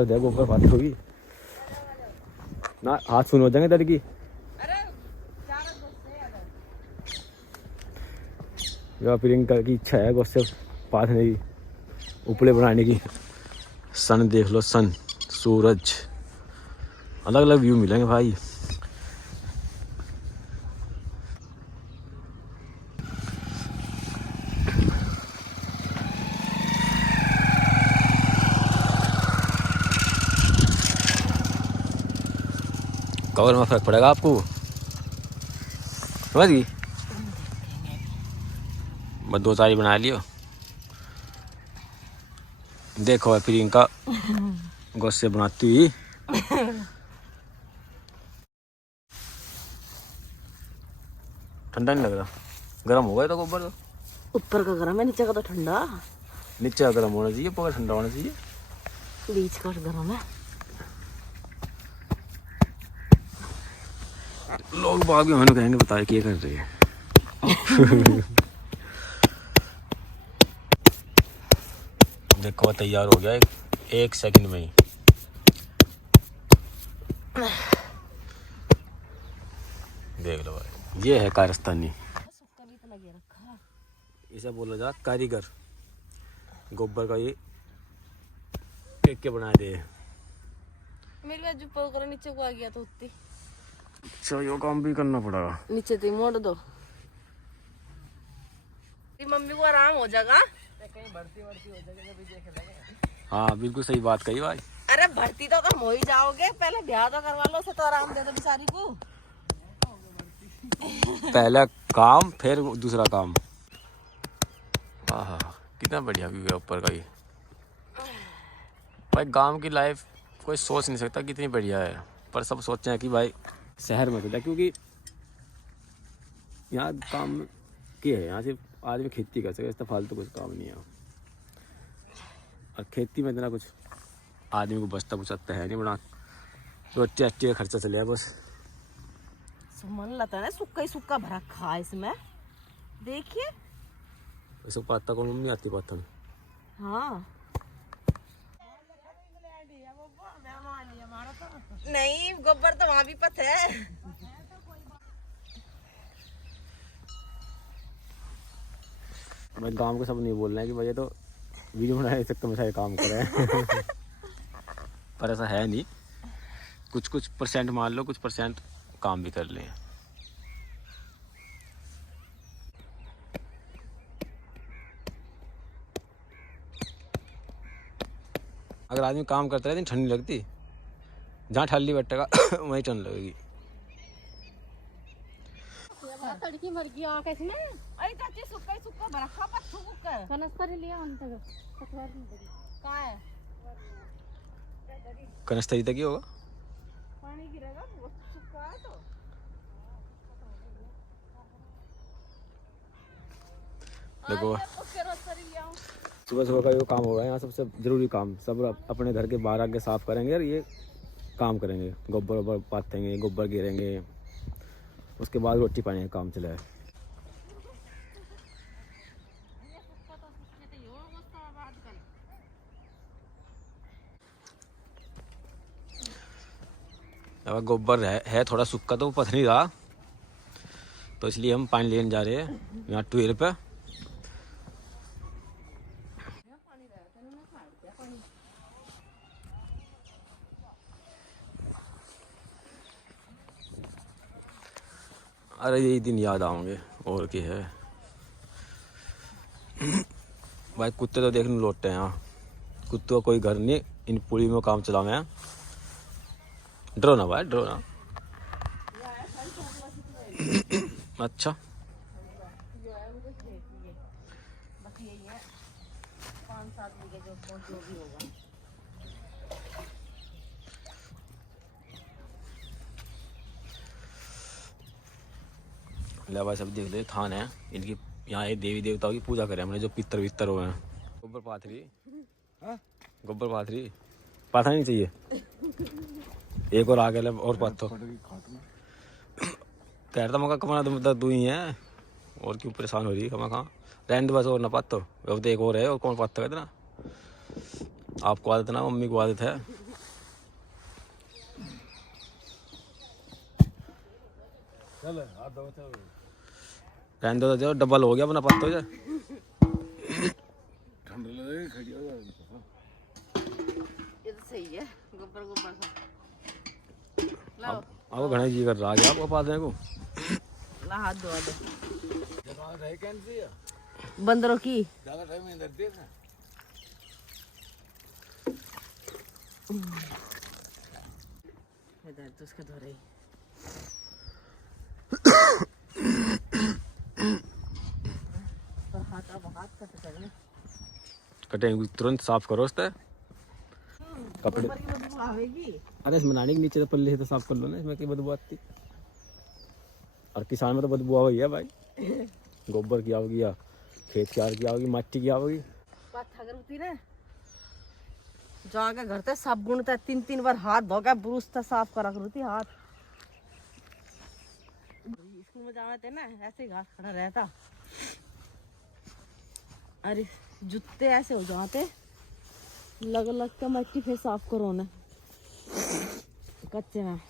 दर्द है गोबर पाती होगी ना, हाथ सुन हो जाएंगे दर्द की। या प्रियंका की इच्छा है उससे पाथने की, उपले बनाने की। सन देख लो, सन, सूरज, अलग अलग व्यू मिलेंगे भाई। कवर में फर्क पड़ेगा आपको, समझ गई? बस 2 तारी बना लियो। देखो प्रियंका गुस्से बनाती हुई। ठंडा नहीं लग रहा? गर्म हो गया तो गोबर तो। ऊपर का गर्म है, नीचे का तो ठंडा। नीचे का गर्म होना चाहिए, ऊपर का ठंडा होना चाहिए। बीच का गर्म है। लोग बाग में हमें कहेंगे बताए क्या कर रही है। देखो तैयार हो गया एक सेकंड में ही। देख लो भाई, ये है कारस्तानी। इसे बोला जा कारीगर। गोबर का ये के बना दे। मेरी बात जो पकड़ नीचे को आ गया तो उतनी। अच्छा, यो काम भी करना पड़ेगा। नीचे तो मोड़ दो, मम्मी को आराम हो जाएगा। कहीं भर्ती हो जाएगा, भी देख लेंगे। हाँ बिल्कुल सही बात कही भाई। अरे भर्ती तो तुम हो ही जाओगे, पहले ब्याह तो करवा लो, उसे तो आराम दे दो बेचारी को। पहला काम फिर दूसरा काम। हाँ, कितना बढ़िया व्यू है ऊपर का ये भाई। गांव की लाइफ कोई सोच नहीं सकता कितनी बढ़िया है, पर सब सोचते हैं कि भाई शहर में चले, क्योंकि यहाँ काम क्या है, यहाँ सिर्फ आदमी खेती कर सके, इससे फालतू कुछ काम नहीं है। और खेती में इतना कुछ आदमी को बचता बुचता है नहीं, बना रोटी अट्टी का खर्चा चले बस। मन लगता है ना सुक्का ही सुक्का भरा खा इसमें, देखिए। ऐसा पाता कौन नहीं आती पाता में। हाँ नहीं, गोबर तो वहाँ भी पत है। मैं गांव को सब नहीं बोल रहे हैं कि भाई तो वीडियो बनाने चक्कर में सारे काम कर रहे हैं। पर ऐसा है नहीं, कुछ परसेंट मान लो, कुछ परसेंट काम भी कर लें। अगर आदमी काम करता रहे तो ठंड नहीं लगती, जहाँ ठंडी बैठेगा वहीं ठंड लगेगी। तड़की मर गई आके इसमें। अरे चाची सुक्का ही सुक्का बरखा पत्थू कुकर कनस्तर लिया उन तक पतवार नहीं लगी। कहाँ है? कनस्तरी तक ही होगा। पानी गिरेगा, वो सुक्का है तो। देखो सुबह सुबह का जो काम होगा यहाँ सबसे ज़रूरी काम, सब अपने घर के बाहर आके साफ़ करेंगे और ये काम करेंगे, गोबर वोबर पातेंगे, गोबर गिरेंगे, उसके बाद रोटी पानी का काम चला है। अब गोबर है थोड़ा सूखा तो वो पथ नहीं रहा, तो इसलिए हम पानी लेने जा रहे हैं यहाँ ट्यूबवेल पे। अरे यही दिन याद आएंगे और क्या है भाई। कुत्ते तो देखने लौटते हैं यहाँ, कुत्तों का कोई घर नहीं, इन पुली में काम चला मैं। डरो ना भाई, डरो ना। अच्छा ले भाई, सब देख ले, थान है इनकी, यहाँ ये देवी देवताओं की पूजा करें हमने, जो पितर वितर हुए हैं। गोबर पाथरी, गोबर पाथरी पाथा नहीं चाहिए, एक और आगे ले और पाथो। कह रहा था मौका कमाना तो मतलब तू ही है, और क्यों परेशान हो रही है कमा कहाँ रहने बस, और ना पातो। अब तो एक और है, और कौन पाता कहते ना, आपको आदत ना, मम्मी को आदत है। रहने दो तो डबल हो गया अपना पत्तो जा। ये तो सही है, गोबर गोबर सा। लाओ आपको घना जी कर रहा है आपको पास में को ला हाथ धो दो। बंदरों की इधर तो उसके धो रही। पर हाथ अब हाथ कट करने कटेंगे तुरंत साफ करो उससे कपड़े। गोबर की बदबू आवेगी। अरे इसमें बनाने के नीचे तो पल्ले से तो साफ कर लो ना, इसमें की बदबू आती। और किसान में तो बदबू आ गई है भाई। गोबर की आओगी या खेत की की आओगी, मिट्टी की आओगी। बात अगर होती ना जाके घर ते साबुन ते 3-3 बार हाथ धो के ब्रश ते साफ करा करती हाथ। स्कूल में जाना थे ना ऐसे ही घास खड़ा रहता। अरे जूते ऐसे हो जाते लग लग के मिट्टी फिर साफ करो ना कच्चे में।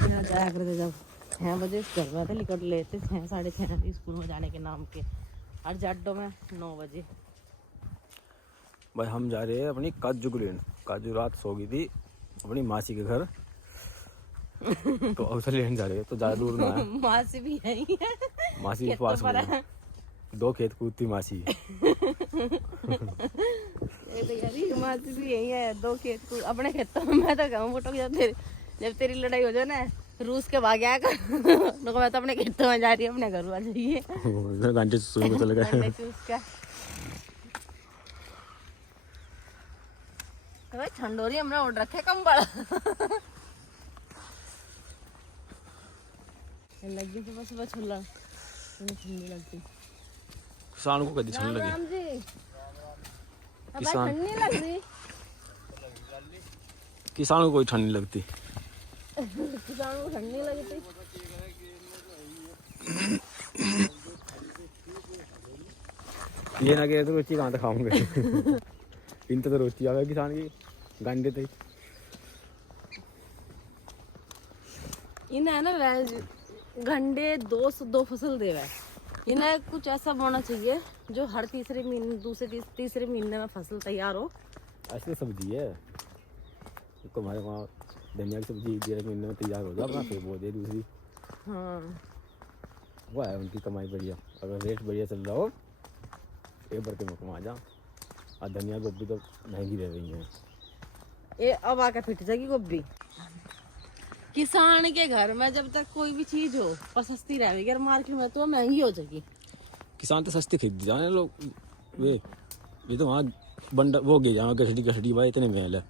जाया करते जब 6 बजे घर में थे निकल लेते 6 साढ़े 6 स्कूल में जाने के नाम के। और जाडो में 9 बजे। भाई हम जा रहे हैं अपनी काजू को लेने। काजू रात सो गई थी अपनी मासी के घर तो अवसर लेने जा रहे हैं। तो ज़्यादा दूर ना है, मासी भी यही है, मासी के पास में है। 2 खेत कूदती मासी। ये तो यारी मासी भी यही है, 2 खेत को अपने खेतों में। मैं तो कहूँ फोटो जब तेरी लड़ाई हो जाए ना रूस के भाग आया कर। मैं तो अपने खेतों में जा रही हूँ, अपने घर आ जाइए। घंटे सुई में चले गए। भाई ठंडोरी हमने ओढ़ रखे कंबल। लगी सुबह सुबह छुल्ला ठंडी लगती। किसान को कभी ठंड लगी? राम जी किसान ठंड नहीं लग रही? किसान को कोई ठंड नहीं लगती। किसान को ठंड नहीं लगती। ये ना कि तो रोटी कहाँ तक खाऊंगे। इन तो रोटी आ गई किसान की गंडे थे। इन्हें है ना घंटे 2 फसल देवे। इन्हें कुछ ऐसा होना चाहिए जो हर तीसरे महीने दूसरे तीसरे महीने में फसल तैयार हो। ऐसी सब्जी है तो हमारे वहाँ धनिया की सब्जी 1 महीने में तैयार हो जाए अपना, फिर वो दे दूसरी। हाँ वो है उनकी कमाई बढ़िया। अगर रेट बढ़िया चल रहा हो एक बार के मौका आ जा। और धनिया गोभी तो महंगी रह रही है। ये अब आके फिट जाएगी गोभी। किसान के घर में जब तक कोई भी चीज हो पर सस्ती रहेगी, अगर मार्केट में तो महंगी हो जाएगी। किसान तो सस्ते खरीद जाने लोग। वे ये तो वहाँ बंडल वो गे जाओ गठड़ी भाई इतने महल है।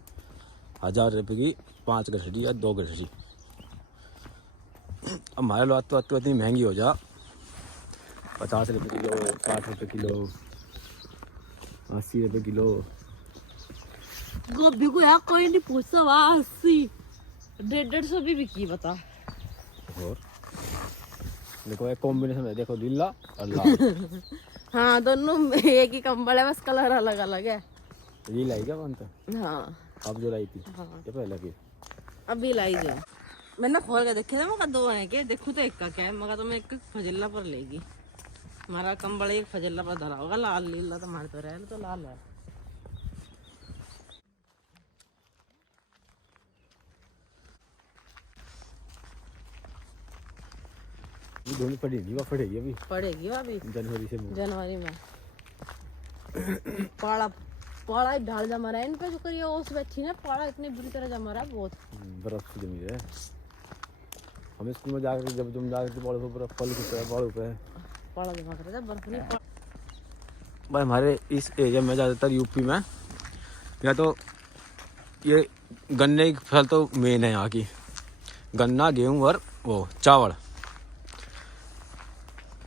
1000 रुपये की 5 गठड़ी या 2 गठड़ी। अब हमारे लोग तो इतनी महंगी हो जा। 50 रुपये किलो, 60 रुपये किलो, 80 रुपये किलो। गोभी को यार कोई नहीं पूछता। 80 150 भी बिकी बता। और देखो एक कॉम्बिनेशन है, देखो लीला और लाल। हाँ दोनों एक ही कंबल है, बस कलर अलग अलग है। ये लाई क्या बनता? हाँ अब जो लाई थी हाँ ये पहले की अभी लाई जो मैंने खोल के देखे थे। मगर 2 है के देखू तो एक का क्या है। मगर तो मैं एक फजल्ला पर लेगी। हमारा कंबल एक फजल्ला पर धरा होगा। लाल लीला तो मार तो रहे तो लाल है। ये दोनों पड़ेगी अभी पड़ेगी अभी जनवरी में। पाड़ा पाड़ा ही ढाल जमा रहा है इन पे। जो करिए ओस में अच्छी ना पाड़ा इतनी बुरी तरह जमा रहा है बहुत। बर्फ की जमी है। हम स्कूल में जाकर जब तुम जाकर पड़ों पर फल पे पाड़ा जमा कर रहा बर्फ नहीं। भाई हमारे इस एरिया में ज़्यादातर यूपी में या तो ये गन्ने की फसल तो मेन है यहाँ की। गन्ना गेहूँ और वो चावल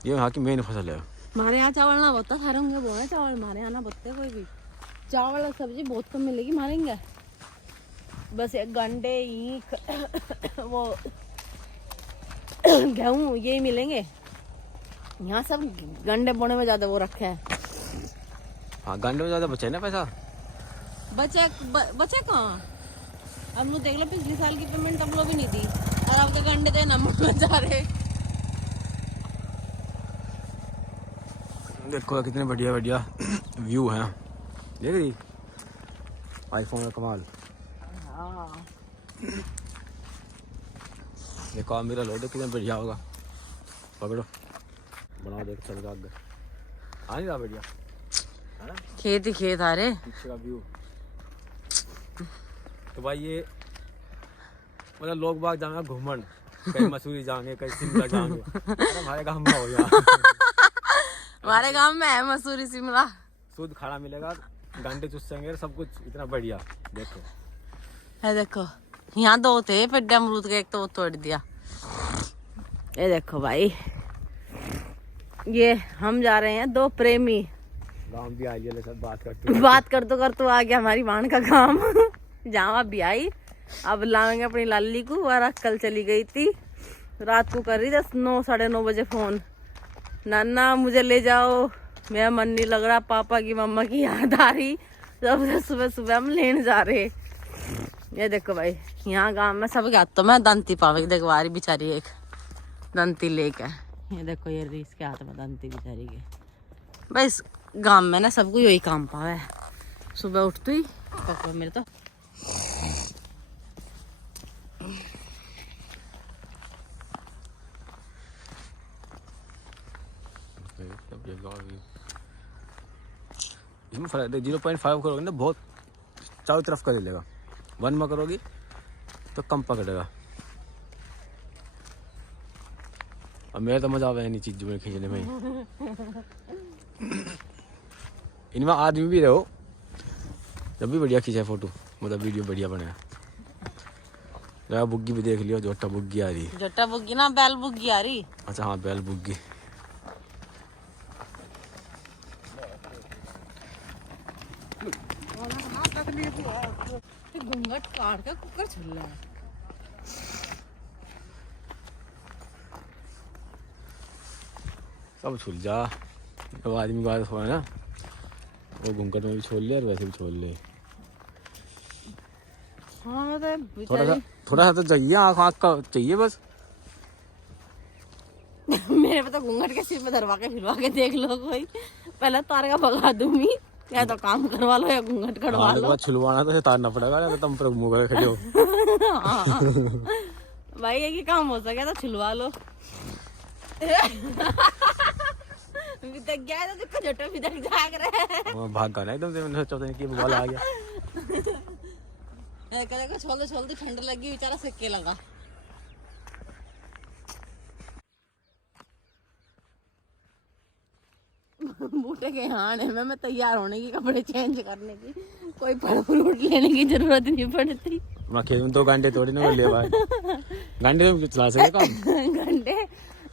ये यहाँ की मेन फसल है। हमारे यहाँ चावल ना बोता खा रहे होंगे वो है चावल। हमारे यहाँ ना बोते कोई भी चावल और सब्जी बहुत कम मिलेगी मारेंगे। बस एक गंडे ईख वो गेहूँ यही मिलेंगे यहाँ। सब गंडे बोने में ज्यादा वो रखे है। हाँ गंडे में ज़्यादा बचे ना पैसा। बचे कहाँ हम लोग देख लो पिछले साल की पेमेंट हम लोग भी नहीं दी और आपके गंडे तो नंबर में जा रहे। देखो कितने बढ़िया बढ़िया व्यू हैं, देख रही आईफोन का कमाल। हाँ देखो आप मेरा लो, देख कितना बढ़िया होगा, पकड़ो बनाओ, देख चल रहा आगे, आ नहीं रहा बढ़िया है ना, खेत ही खेत आ रहे पीछे का व्यू। तो भाई ये मतलब लोग बाग जाएंगे घूमन, कहीं मसूरी जाएंगे, कहीं शिमला जाएंगे, अरे हमारे गाँव में हो यार। हमारे गांव में है मसूरी शिमला, शुद्ध खाना मिलेगा, गंडे चुसेंगे, सब कुछ इतना बढ़िया। देखो है देखो यहाँ दो थे पेड्डे अमरूद के, एक तो वो तोड़ दिया। ये देखो भाई, ये हम जा रहे हैं दो प्रेमी, गाँव भी आई है, सब बात कर तो आ गया हमारी वाण का काम। जहाँ भी आई अब लाएंगे अपनी लाली को, और कल चली गई थी रात को, कर रही 9 साढ़े 9 बजे फोन, नाना मुझे ले जाओ, मेरा मन नहीं लग रहा, पापा की मम्मा की याद आ रही, सब सुबह सुबह हम लेने जा रहे। ये देखो भाई यहाँ गांव में सब क्या तो मैं दंती पावे, देखो आ रही बेचारी एक दंती लेके, ये देखो ये रीस के हाथ में दंती बेचारी के। भाई इस गांव में ना सबको यही काम पावे, सुबह उठती ही पकड़ो मेरे तो इसमें फर्क 0.5 करोगे ना, बहुत चारों तरफ कर लेगा, 1 में करोगी तो कम पकड़ेगा। अब मेरा तो मजा आवे नहीं चीज में खींचने में। इनमें आदमी भी रहो जब भी बढ़िया खींचा फोटो, मतलब वीडियो बढ़िया बने। बुग्गी भी देख लियो, जोटा बुग्गी आ रही, जट्टा बुग्गी ना बैल बुग्गी आ रही। अच्छा हाँ बैल बुग्गी। घूंघट काट के कुकर छुल रहा है। सब छुल जा, तो आदमी बात हो ना, वो घूंघट में भी छोड़ लिया और वैसे भी छोड़ ले। हाँ तो थोड़ा सा तो चाहिए, आँख का चाहिए बस। मेरे पे तो घूंघट के सिर पे धरवा के फिरवा के देख लो कोई, पहले तार का भगा दूंगी, या तो काम करवा लो या घूंघट कटवा लो। छुलवाना तो तारना पड़ेगा, या तो तुम पर मुंह कर खड़े हो। भाई एक ही काम हो सके तो छुलवा लो। बितक गया तो देखो छोटा बितक जाग रहा है, वो भाग गया ना एकदम से, मैंने सोचा कि बॉल आ गया। देखो छोल दे ठंड लगी, बेचारा सिक्के लगा। बूटे के यहाँ आने में मैं तैयार होने की, कपड़े चेंज करने की, कोई फल फ्रूट लेने की जरूरत नहीं पड़ती। मैं खेत में 2 घंटे थोड़ी ना ले भाई, घंटे में चला सके काम। घंटे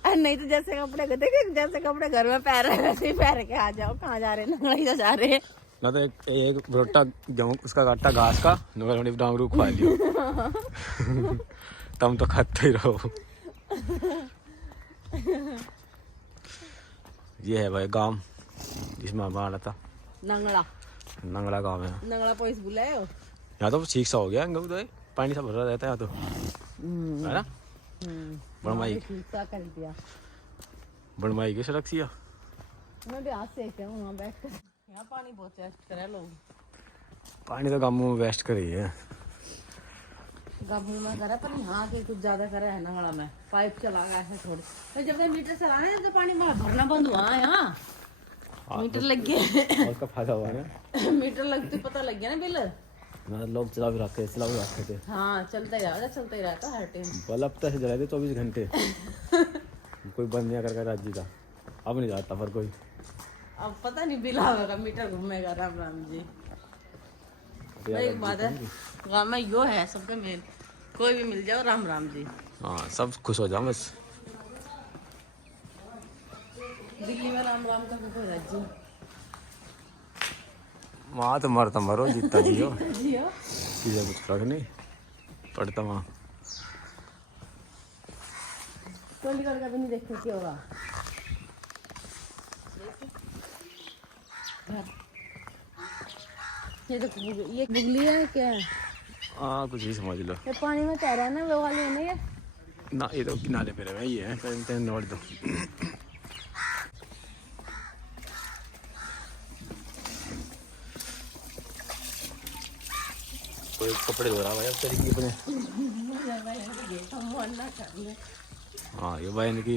नहीं तो जैसे कपड़े को देखे, जैसे कपड़े घर में पहन रहे वैसे ही पहन के आ जाओ। कहाँ जा रहे ना जा रहे ना, तो एक भुट्टा गेहूं उसका काटा घास का, नगर डांगरू खा लियो। तुम तो खाते ही रहो। ये है भाई गांव जिसमें हम आना था, नंगला गांव है। नंगला पोइस बुलाए हो यहाँ तो ठीक सा हो गया, तो पानी सा भरा रहता है यहाँ तो, है ना। बनवाई की सड़क सी, मैं भी आज से वहाँ बैठ कर, यहाँ पानी बहुत वेस्ट करे लोग, पानी तो गाँव में वेस्ट करे है, गाँव में करे, पर यहाँ के कुछ ज्यादा करे है नंगला में। पाइप चला गया है थोड़ी, तो जब तक मीटर चलाने तो पानी भरना बंद हुआ है। यहाँ मीटर लग गया, उसका फायदा हुआ ना। मीटर लगते पता लग गया ना बिल, लोग चला भी रखे थे। हाँ चलता ही रहता हर टाइम। बल्ब तो ऐसे जलाए थे 24 घंटे। कोई बंद नहीं कर राज्य का, अब नहीं जाता पर कोई। अब पता नहीं बिल आवेगा, मीटर घूमेगा। राम राम जी। एक बात है, गाँव में यो है सबके मेल, कोई भी मिल जाओ राम राम जी। हाँ सब खुश हो जाओ बस। दिल्ली में राम राम का कोई राज्य, वहाँ तो मरो जीतता जियो, जियो चीज़ें कुछ फर्क नहीं पड़ता वहाँ। चंडीगढ़ का भी नहीं देखते क्या होगा। ये तो ये बुगली है क्या? हाँ कुछ ही समझ लो। ये पानी में तैर रहा है ना वो वाली है ना ये। ना ये तो किनारे पे रहे ये है नोट दो। कोई कपड़े धो रहा भाई अब तरीके अपने। हाँ ये भाई इनकी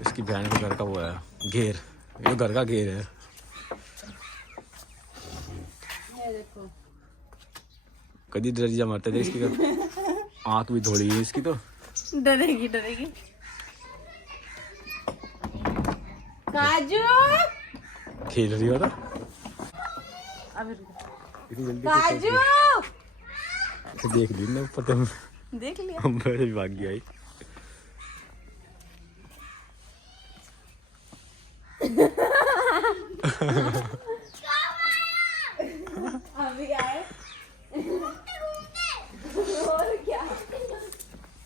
इसकी बहन के घर का वो है घेर, ये घर का घेर है। देखो कभी दर्जा मारते थे इसकी तो आँख भी धोड़ी है इसकी तो। डरेगी डरेगी। काजू खेल रही हो तो अभी इतनी जल्दी काजू तो देख ली ना पता देख लिया। हम बड़े भाग गया ही। अभी आए और क्या।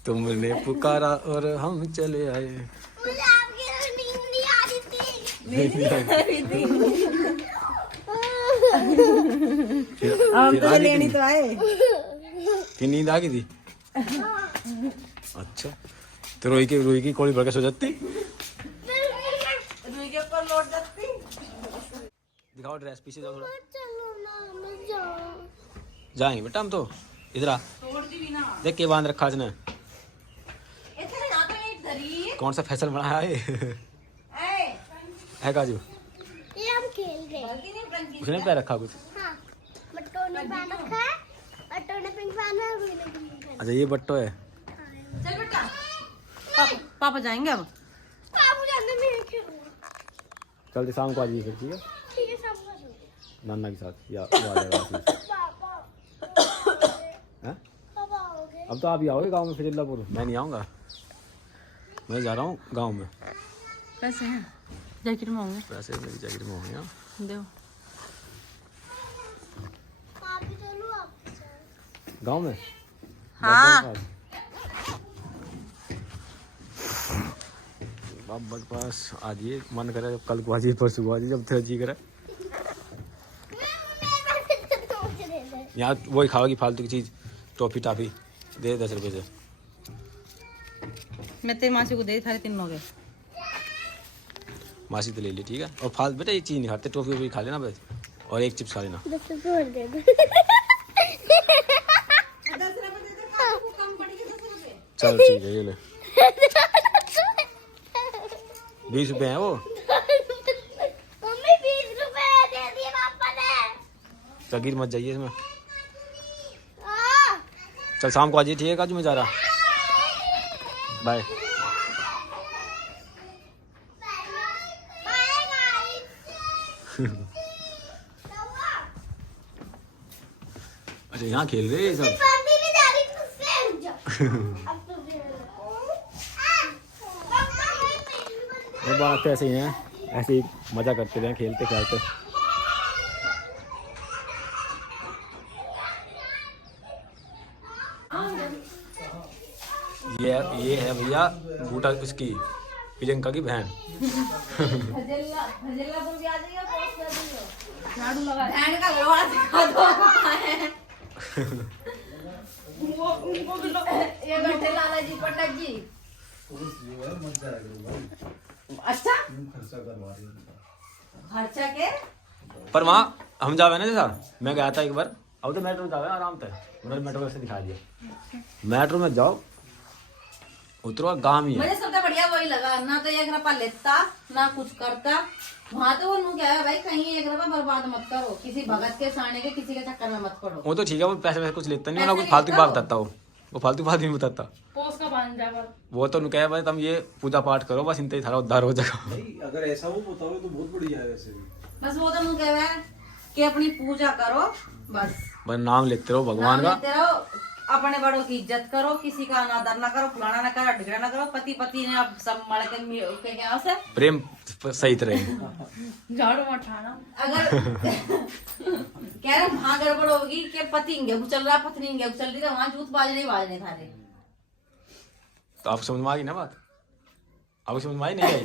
तुमने पुकारा और हम चले आए। मुझे आपकी नींद नहीं आ रही थी। हम तो लेनी तो आए। फिर नींद आ गई थी। अच्छा तो रोई की कोड़ी भर के सो जाती। रुई के ऊपर लौट जाती। दिखाओ ड्रेस पीछे जाओ थोड़ा। चलो ना मत जाओ। जाएंगे बेटा हम तो। इधर आ तोड़ दी भी ना। देख के बांध रखा इसने। इतने ना तो एक धरी कौन सा फैसल बनाया है काजू। ये हम खेल रहे हैं। उसने पैर रखा कुछ। हाँ बट्टो ने पहन रखा है। बट्टो ने पिंक पहना है। रुई ने पिंक पहना अच्छा ये बट्टो है। है। चल बेटा पापा जाएंगे अब। बाबू जाने में खेलूंगा। कल शाम को आ जाइए फिर ठीक है ठीक है सब करूँगा। नाना के साथ या वो आ जाएगा वापस। पापा हैं? पापा आओगे। अब तो आप ही आओगे गांव में फिजिल्लापुर। मैं नहीं आऊँगा, मैं जा रहा हूँ गांव में। कैसे हैं जैकेट में होंगे। पैसे मेरी जैकेट में होंगे। हाँ दो आप भी चलो आपके साथ। गांव में। हाँ बाबा के पास आ जाइए। मन करे कल को आ जाइए परसों को आ जाइए जब तेरा जी करे। मुझे दे दे। यहाँ वही खाओगी फालतू की चीज़ टॉफी टाफी दे 10 रुपये से। मैं तेरी मासी को दे थारे तीनों के। मासी तो ले ली ठीक है। और फालतू बेटा ये चीज़ नहीं खाते, टॉफी वॉफी खा लेना बस और एक चिप्स खा लेना। 10 रुपये और दे दे। चल ठीक है ये ले 20 रुपये हैं वो। मम्मी 20 रुपये दे दिए पापा ने। चल गिर मत जाइए इसमें। हाँ। चल शाम को आ जाइए ठीक है काजू मैं जा रहा। बाय। अच्छा यहाँ खेल रहे हैं ये सब। ये बात ऐसे ही है, ऐसे ही मजा करते रहे खेलते खेलते। ये है भैया बूटा उसकी प्रियंका की बहन। झाड़ू लगा बहन का घरवाला दिखा दो। ये बैठे लाला जी पटक जी। अच्छा खर्चा के पर वहाँ हम जावे ना जैसा मैं गया था एक बार। अब तो मेट्रो में जावे आराम से। उन्होंने मेट्रो से दिखा दिया। मेट्रो में जाओ उतरो गांव ही है। मुझे सबसे बढ़िया वही लगा ना तो एक रुपया लेता ना कुछ करता। वहाँ तो वो नू क्या है भाई कहीं एक रुपया बर्बाद मत करो किसी भगत के साने के किसी के चक्कर में मत पड़ो। वो तो ठीक है वो पैसे वैसे कुछ लेता नहीं ना कुछ फालतू की बात बताता वो फालतू बात नहीं बताता। पोस का बन जाकर वो तो कहे भाई तुम ये पूजा पाठ करो बस इनते ही थारा उद्धार हो जाएगा। अगर ऐसा हो बताओ तो बहुत बढ़िया है वैसे भी। बस वो तो नू कह है कि अपनी पूजा करो बस नाम लेते रहो भगवान नाम का। लेते रहो अपने बड़ों की इज्जत करो किसी का अनादर ना करो फुलाना ना करो ढिगड़ा ना करो। पति ने अब सब मड़ के क्या उसे प्रेम सहित रहे। झाड़ू मत उठाना। अगर कह रहे वहाँ गड़बड़ होगी कि पति गेहूं चल रहा पत्नी गेहूं चल रही है वहाँ जूत बाजने थारे। तो आप समझ में आ गई ना बात। आपको समझ में आई नहीं आई।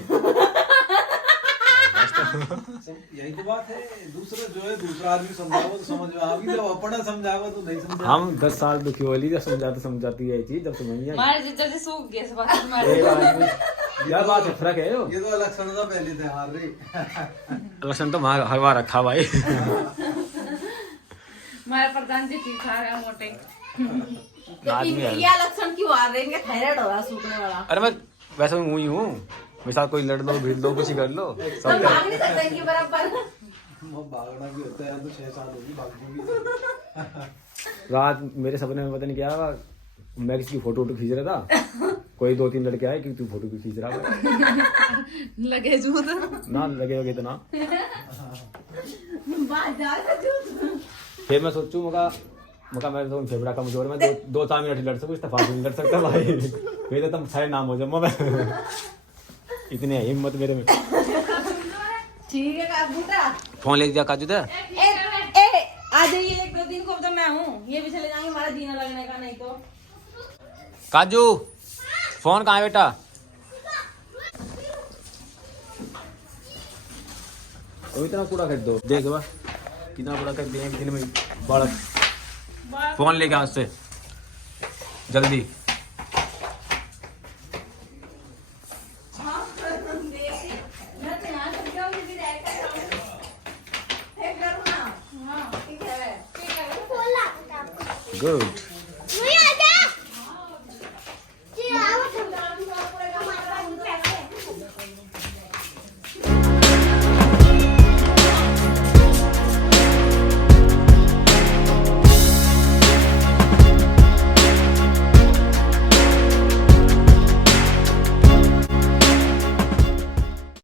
बस तो यही तो बात है। दूसरा जो है दूसरा आदमी समझाओ तो समझ में आएगी, जब अपना समझाओ तो नहीं समझ। हम 10 साल दुखी होली जब समझाती है ये चीज, जब समझ नहीं आई। मारे जीजा जी सूख गए इस बात में। एक आदमी- यार बात है, फर्क है यो। ये तो इलेक्शन था पहले थे हार रही। इलेक्शन तो हर बार रखा भाई। हमारे प्रधान जी ठीक ठाक है, मोटे। आदमी है। ये लक्षण क्यों आ रहे हैं? इनका थायराइड हो रहा है सूखने वाला। अरे मैं वैसे मैं हुई हूँ, मेरे साथ कोई लड़ लो भिड़ लो कुछ ही कर लो हम सब भाग नहीं सकते इनके बराबर। वो भागना भी होता है तो 6 साल होगी भागने की। रात मेरे सपने में पता नहीं क्या हुआ, मैं किसी की फोटो खींच रहा था, कोई 2-3 लड़के आए कि तू फोटो क्यों खींच रहा है। लगे जूत ना लगे होगे तो ना। बाजार जूत। फिर मैं सोचूं मका मेरे तो फेफड़ा कमजोर है, मैं 2-4 मिनट लड़ सकूं, इस्तीफा नहीं लड़ सकता भाई। मेरे तो तुम सारे नाम हो जाऊंगा मैं। इतनी है हिम्मत मेरे में। ठीक है काबूता। फोन ले दिया काजू दे। आ जाइए 1-2 दिन को, तो मैं हूँ, ये भी चले जाएंगे, हमारा जीना लगने का नहीं तो। काजू फोन कहाँ है बेटा? वो इतना कूड़ा कर दो, देख बा कितना कूड़ा कर दिया एक दिन में। बड़ा फोन लेके आ उससे जल्दी। गुड।